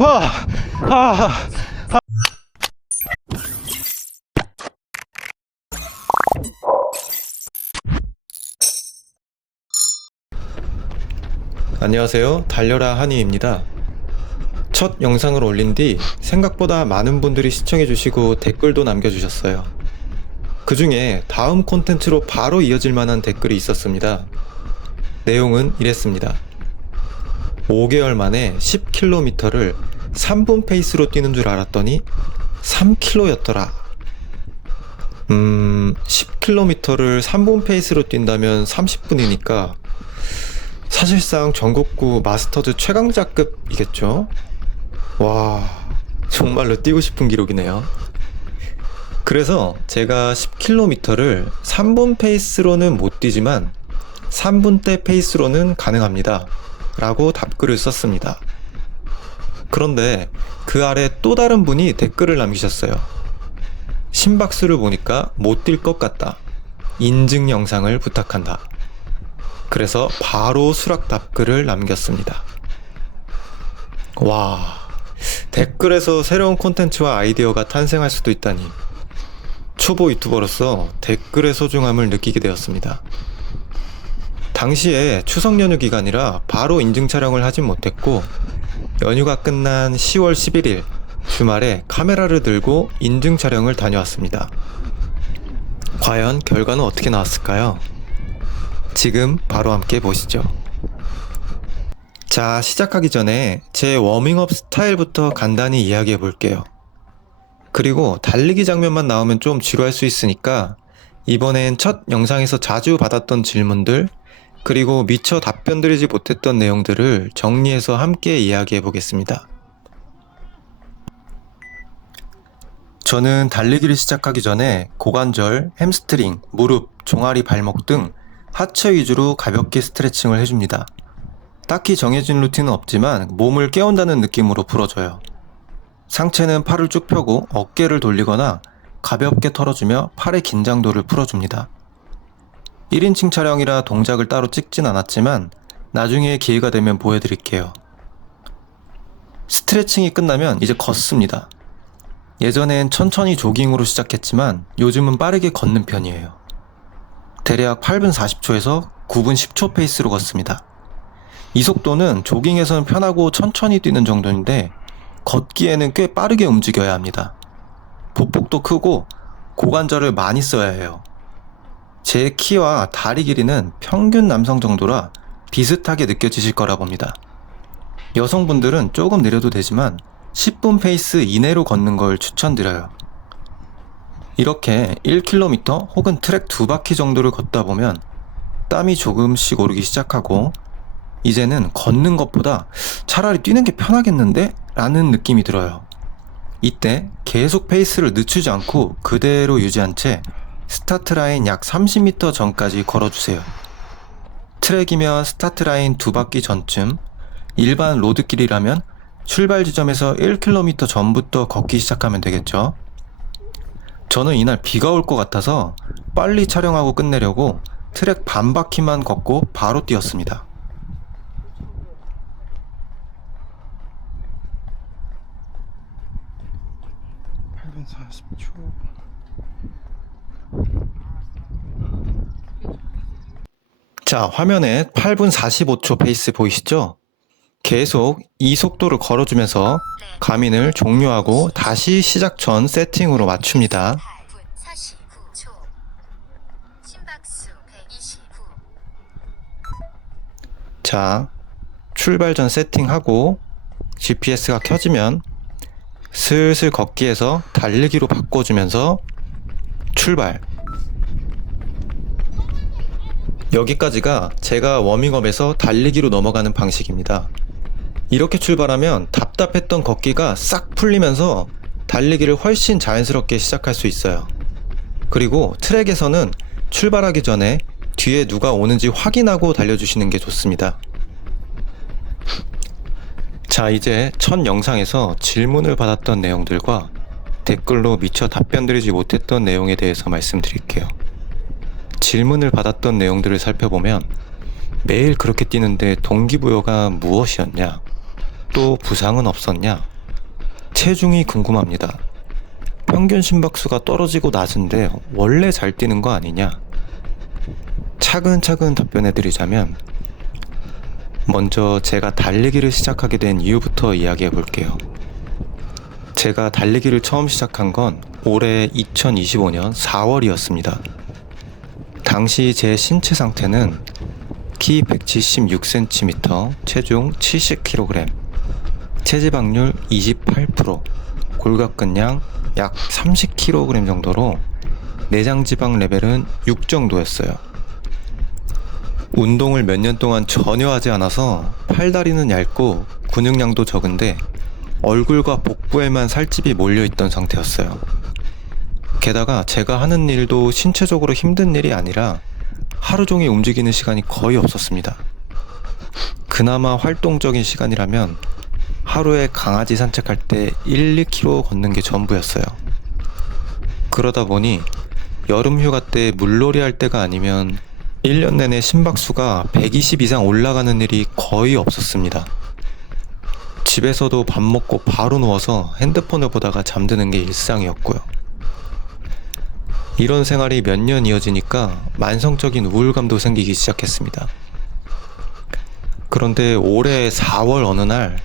와, 아, 안녕하세요. 달려라 한이입니다. 첫 영상을 올린 뒤 생각보다 많은 분들이 시청해주시고 댓글도 남겨주셨어요. 그 중에 다음 콘텐츠로 바로 이어질 만한 댓글이 있었습니다. 내용은 이랬습니다. 5개월 만에 10km를 3분 페이스로 뛰는 줄 알았더니 3km였더라. 10km를 3분 페이스로 뛴다면 30분이니까 사실상 전국구 마스터즈 최강자급이겠죠? 와, 정말로 뛰고 싶은 기록이네요. 그래서 제가 10km를 3분 페이스로는 못 뛰지만 3분대 페이스로는 가능합니다 라고 답글을 썼습니다. 그런데 그 아래 또 다른 분이 댓글을 남기셨어요. 심박수를 보니까 못 뛸 것 같다. 인증 영상을 부탁한다. 그래서 바로 수락 답글을 남겼습니다. 와, 댓글에서 새로운 콘텐츠와 아이디어가 탄생할 수도 있다니. 초보 유튜버로서 댓글의 소중함을 느끼게 되었습니다. 당시에 추석 연휴 기간이라 바로 인증 촬영을 하진 못했고, 연휴가 끝난 10월 11일 주말에 카메라를 들고 인증 촬영을 다녀왔습니다. 과연 결과는 어떻게 나왔을까요? 지금 바로 함께 보시죠. 자, 시작하기 전에 제 워밍업 스타일부터 간단히 이야기해 볼게요. 그리고 달리기 장면만 나오면 좀 지루할 수 있으니까 이번엔 첫 영상에서 자주 받았던 질문들, 그리고 미처 답변드리지 못했던 내용들을 정리해서 함께 이야기해 보겠습니다. 저는 달리기를 시작하기 전에 고관절, 햄스트링, 무릎, 종아리, 발목 등 하체 위주로 가볍게 스트레칭을 해줍니다. 딱히 정해진 루틴은 없지만 몸을 깨운다는 느낌으로 풀어줘요. 상체는 팔을 쭉 펴고 어깨를 돌리거나 가볍게 털어주며 팔의 긴장도를 풀어줍니다. 1인칭 촬영이라 동작을 따로 찍진 않았지만 나중에 기회가 되면 보여드릴게요. 스트레칭이 끝나면 이제 걷습니다. 예전엔 천천히 조깅으로 시작했지만 요즘은 빠르게 걷는 편이에요. 대략 8분 40초에서 9분 10초 페이스로 걷습니다. 이 속도는 조깅에서는 편하고 천천히 뛰는 정도인데 걷기에는 꽤 빠르게 움직여야 합니다. 보폭도 크고 고관절을 많이 써야 해요. 제 키와 다리 길이는 평균 남성 정도라 비슷하게 느껴지실 거라 봅니다. 여성분들은 조금 느려도 되지만 10분 페이스 이내로 걷는 걸 추천드려요. 이렇게 1km 혹은 트랙 2바퀴 정도를 걷다 보면 땀이 조금씩 오르기 시작하고 이제는 걷는 것보다 차라리 뛰는 게 편하겠는데? 라는 느낌이 들어요. 이때 계속 페이스를 늦추지 않고 그대로 유지한 채 스타트 라인 약 30m 전까지 걸어주세요. 트랙이면 스타트 라인 2바퀴 전쯤, 일반 로드길이라면 출발 지점에서 1km 전부터 걷기 시작하면 되겠죠. 저는 이날 비가 올 것 같아서 빨리 촬영하고 끝내려고 트랙 반 바퀴만 걷고 바로 뛰었습니다. 자, 화면에 8분 45초 페이스 보이시죠? 계속 이 속도를 걸어주면서 가민을 종료하고 다시 시작 전 세팅으로 맞춥니다. 자, 출발 전 세팅하고 GPS가 켜지면 슬슬 걷기에서 달리기로 바꿔주면서 출발. 여기까지가 제가 워밍업에서 달리기로 넘어가는 방식입니다. 이렇게 출발하면 답답했던 걷기가 싹 풀리면서 달리기를 훨씬 자연스럽게 시작할 수 있어요. 그리고 트랙에서는 출발하기 전에 뒤에 누가 오는지 확인하고 달려주시는 게 좋습니다. 자, 이제 첫 영상에서 질문을 받았던 내용들과 댓글로 미처 답변드리지 못했던 내용에 대해서 말씀드릴게요. 질문을 받았던 내용들을 살펴보면 매일 그렇게 뛰는데 동기부여가 무엇이었냐? 또 부상은 없었냐? 체중이 궁금합니다. 평균 심박수가 떨어지고 낮은데 원래 잘 뛰는 거 아니냐? 차근차근 답변해드리자면, 먼저 제가 달리기를 시작하게 된 이유부터 이야기해 볼게요. 제가 달리기를 처음 시작한 건 올해 2025년 4월이었습니다. 당시 제 신체 상태는 키 176cm, 체중 70kg, 체지방률 28%, 골격근량 약 30kg 정도로 내장 지방 레벨은 6 정도였어요. 운동을 몇 년 동안 전혀 하지 않아서 팔다리는 얇고 근육량도 적은데 얼굴과 복부에만 살집이 몰려있던 상태였어요. 게다가 제가 하는 일도 신체적으로 힘든 일이 아니라 하루 종일 움직이는 시간이 거의 없었습니다. 그나마 활동적인 시간이라면 하루에 강아지 산책할 때 1, 2km 걷는 게 전부였어요. 그러다 보니 여름 휴가 때 물놀이 할 때가 아니면 1년 내내 심박수가 120 이상 올라가는 일이 거의 없었습니다. 집에서도 밥 먹고 바로 누워서 핸드폰을 보다가 잠드는 게 일상이었고요. 이런 생활이 몇 년 이어지니까 만성적인 우울감도 생기기 시작했습니다. 그런데 올해 4월 어느 날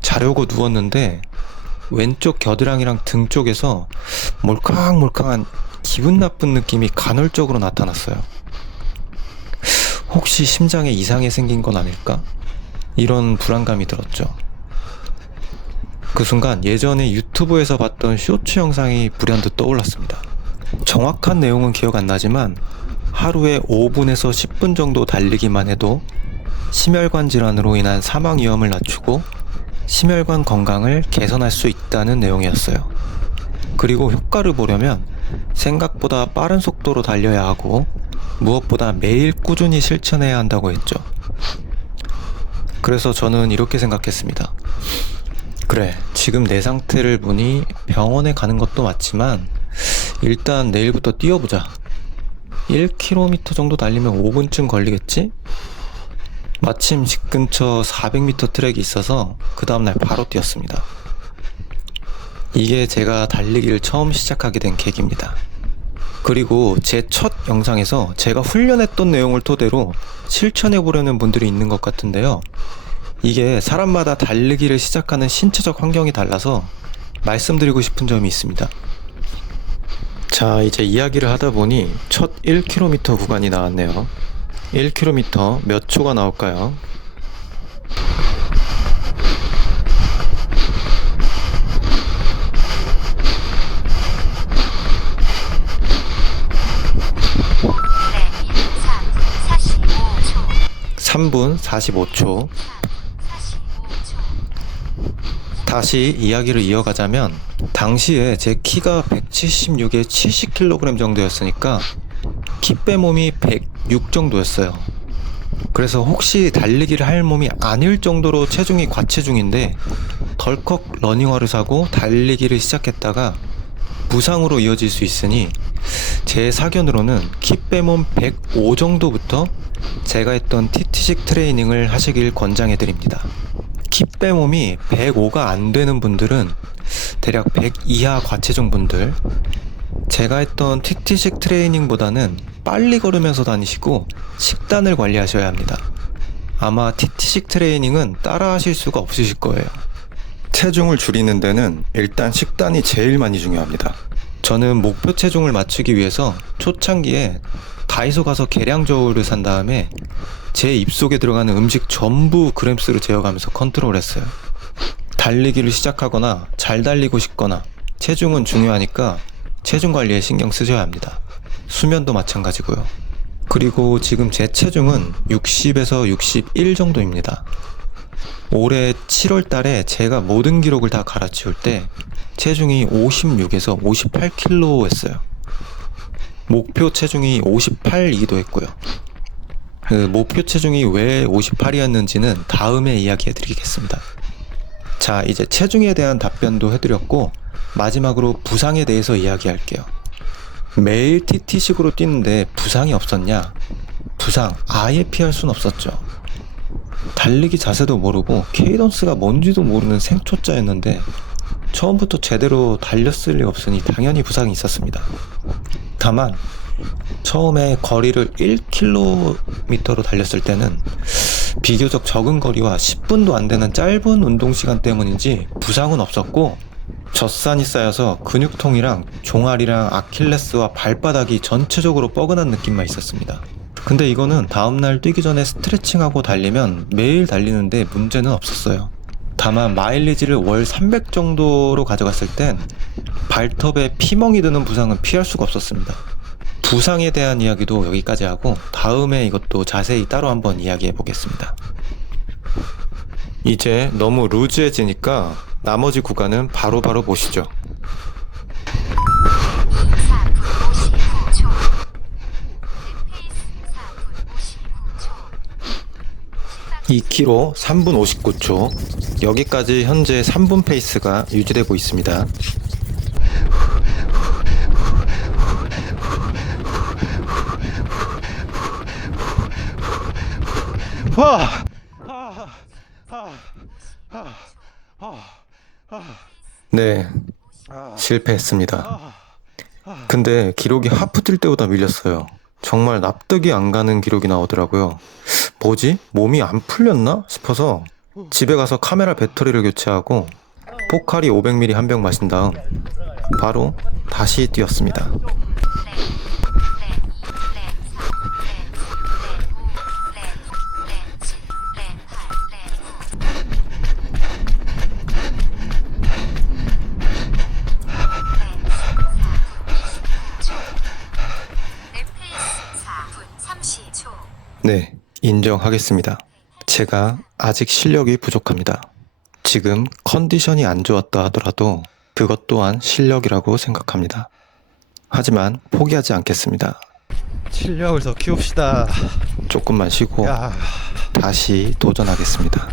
자려고 누웠는데 왼쪽 겨드랑이랑 등 쪽에서 몰캉몰캉한 기분 나쁜 느낌이 간헐적으로 나타났어요. 혹시 심장에 이상이 생긴 건 아닐까? 이런 불안감이 들었죠. 그 순간 예전에 유튜브에서 봤던 쇼츠 영상이 불현듯 떠올랐습니다. 정확한 내용은 기억 안 나지만 하루에 5분에서 10분 정도 달리기만 해도 심혈관 질환으로 인한 사망 위험을 낮추고 심혈관 건강을 개선할 수 있다는 내용이었어요. 그리고 효과를 보려면 생각보다 빠른 속도로 달려야 하고 무엇보다 매일 꾸준히 실천해야 한다고 했죠. 그래서 저는 이렇게 생각했습니다. 그래, 지금 내 상태를 보니 병원에 가는 것도 맞지만 일단 내일부터 뛰어보자. 1km 정도 달리면 5분쯤 걸리겠지? 마침 집 근처 400m 트랙이 있어서 그 다음날 바로 뛰었습니다. 이게 제가 달리기를 처음 시작하게 된 계기입니다. 그리고 제 첫 영상에서 제가 훈련했던 내용을 토대로 실천해보려는 분들이 있는 것 같은데요. 이게 사람마다 달리기를 시작하는 신체적 환경이 달라서 말씀드리고 싶은 점이 있습니다. 자, 이제 이야기를 하다 보니 첫 1km 구간이 나왔네요. 1km 몇 초가 나올까요? 네, 3분 45초. 다시 이야기를 이어가자면 당시에 제 키가 176에 70kg 정도였으니까 키 빼 몸이 106 정도였어요. 그래서 혹시 달리기를 할 몸이 아닐 정도로 체중이 과체중인데 덜컥 러닝화를 사고 달리기를 시작했다가 부상으로 이어질 수 있으니 제 사견으로는 키 빼 몸 105 정도부터 제가 했던 TT식 트레이닝을 하시길 권장해 드립니다. 키 빼 몸이 105가 안 되는 분들은 대략 100 이하 과체중 분들, 제가 했던 TT식 트레이닝보다는 빨리 걸으면서 다니시고 식단을 관리하셔야 합니다. 아마 TT식 트레이닝은 따라 하실 수가 없으실 거예요. 체중을 줄이는 데는 일단 식단이 제일 많이 중요합니다. 저는 목표 체중을 맞추기 위해서 초창기에 다이소 가서 계량 저울을 산 다음에 제 입속에 들어가는 음식 전부 그램수를 재어가면서 컨트롤했어요. 달리기를 시작하거나 잘 달리고 싶거나 체중은 중요하니까 체중 관리에 신경 쓰셔야 합니다. 수면도 마찬가지고요. 그리고 지금 제 체중은 60에서 61 정도입니다. 올해 7월 달에 제가 모든 기록을 다 갈아치울 때 체중이 56에서 58kg였어요. 목표 체중이 58이기도 했고요. 그 목표 체중이 왜 58이었는지는 다음에 이야기해 드리겠습니다. 자, 이제 체중에 대한 답변도 해드렸고 마지막으로 부상에 대해서 이야기할게요. 매일 TT식으로 뛰는데 부상이 없었냐? 부상 아예 피할 순 없었죠. 달리기 자세도 모르고 케이던스가 뭔지도 모르는 생초짜였는데 처음부터 제대로 달렸을 리 없으니 당연히 부상이 있었습니다. 다만 처음에 거리를 1km로 달렸을 때는 비교적 적은 거리와 10분도 안 되는 짧은 운동 시간 때문인지 부상은 없었고, 젖산이 쌓여서 근육통이랑 종아리랑 아킬레스와 발바닥이 전체적으로 뻐근한 느낌만 있었습니다. 근데 이거는 다음날 뛰기 전에 스트레칭하고 달리면 매일 달리는데 문제는 없었어요. 다만 마일리지를 월 300 정도로 가져갔을 땐 발톱에 피멍이 드는 부상은 피할 수가 없었습니다. 부상에 대한 이야기도 여기까지 하고 다음에 이것도 자세히 따로 한번 이야기해 보겠습니다. 이제 너무 루즈해지니까 나머지 구간은 바로바로 보시죠. 2km 3분 59초. 여기까지 현재 3분 페이스가 유지되고 있습니다. 네, 실패했습니다. 근데 기록이 하프 뛸 때보다 밀렸어요. 정말 납득이 안 가는 기록이 나오더라고요. 뭐지? 몸이 안 풀렸나 싶어서 집에 가서 카메라 배터리를 교체하고 포카리 500ml 한 병 마신 다음 바로 다시 뛰었습니다. 네, 인정하겠습니다. 제가 아직 실력이 부족합니다. 지금 컨디션이 안 좋았다 하더라도 그것 또한 실력이라고 생각합니다. 하지만 포기하지 않겠습니다. 실력을 더 키웁시다. 조금만 쉬고 야. 다시 도전하겠습니다.